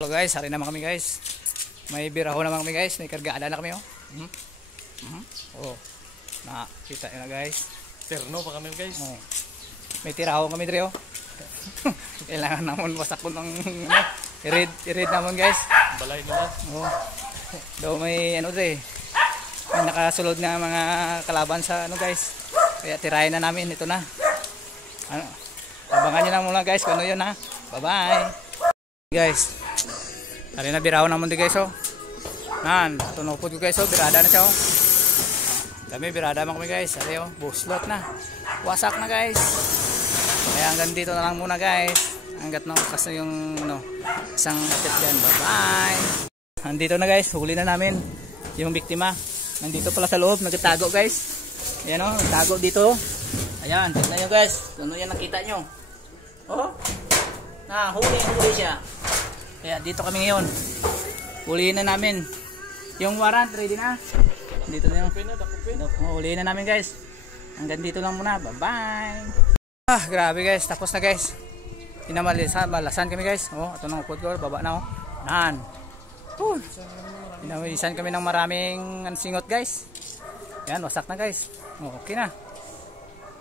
Hello guys, hari naman kami guys. May biraho naman kami guys, may kargada na kami oh. Oh. Nakita nyo na guys. Terno pa kami guys. Oh. May tiraho kami dre oh. Kailangan naman wasak ko ng i-read naman guys. Balay nila. Oh. Daw may ano dre. May nakasulod na mga kalaban sa ano guys. Kaya tirahin na namin ito na. Ano? Abangan nyo lang muna guys kung ano yun ha. Bye bye. Guys. Hari na biraho naman di guys oh. Nan, tunupod ko guys oh, birada na siya oh. Kami birada man kami guys. Hari oh, buslot na. Wasak na guys. Kaya hanggang dito na lang muna guys. Hanggat na kasi yung ano, isang atit dyan. Bye bye. Nandito na guys, huli na namin yung biktima. Nandito pala sa loob, nagtago guys. Ayan oh, nagtago dito. Ayan, tignan nyo guys. Kung ano yan nakita nyo. Oh, na huli siya. Kaya dito kami ngayon. Huliin na namin. Yung warrant ready na. Dito na yung huliin na namin guys. Hanggang dito lang muna. Bye bye. Ah, grabe guys. Tapos na guys. Pinamalasan kami guys. Oh, ito nang upod ko. Baba na oh. Nan. Pinamalisan kami ng maraming singot guys. Yan, wasak na guys. Oh, okay na.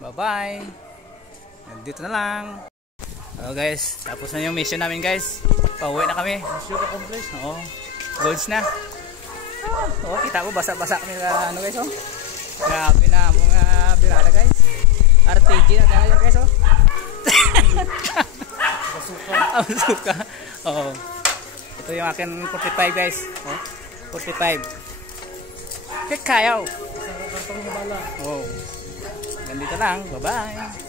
Bye bye. Dito na lang. Hello guys, tapos na yung mission namin guys. Pauwi na kami. Mission accomplished. Oo. Golds na. Oh, kita ko basa-basa kami ano guys oh. Grabe na mga birada guys. RTG na tayo guys oh. Basuka. Oo. Ito yung akin 45 guys. Oh. 45. Kikayaw. Isang kartong na bala. Oh. Ganito lang. Bye-bye.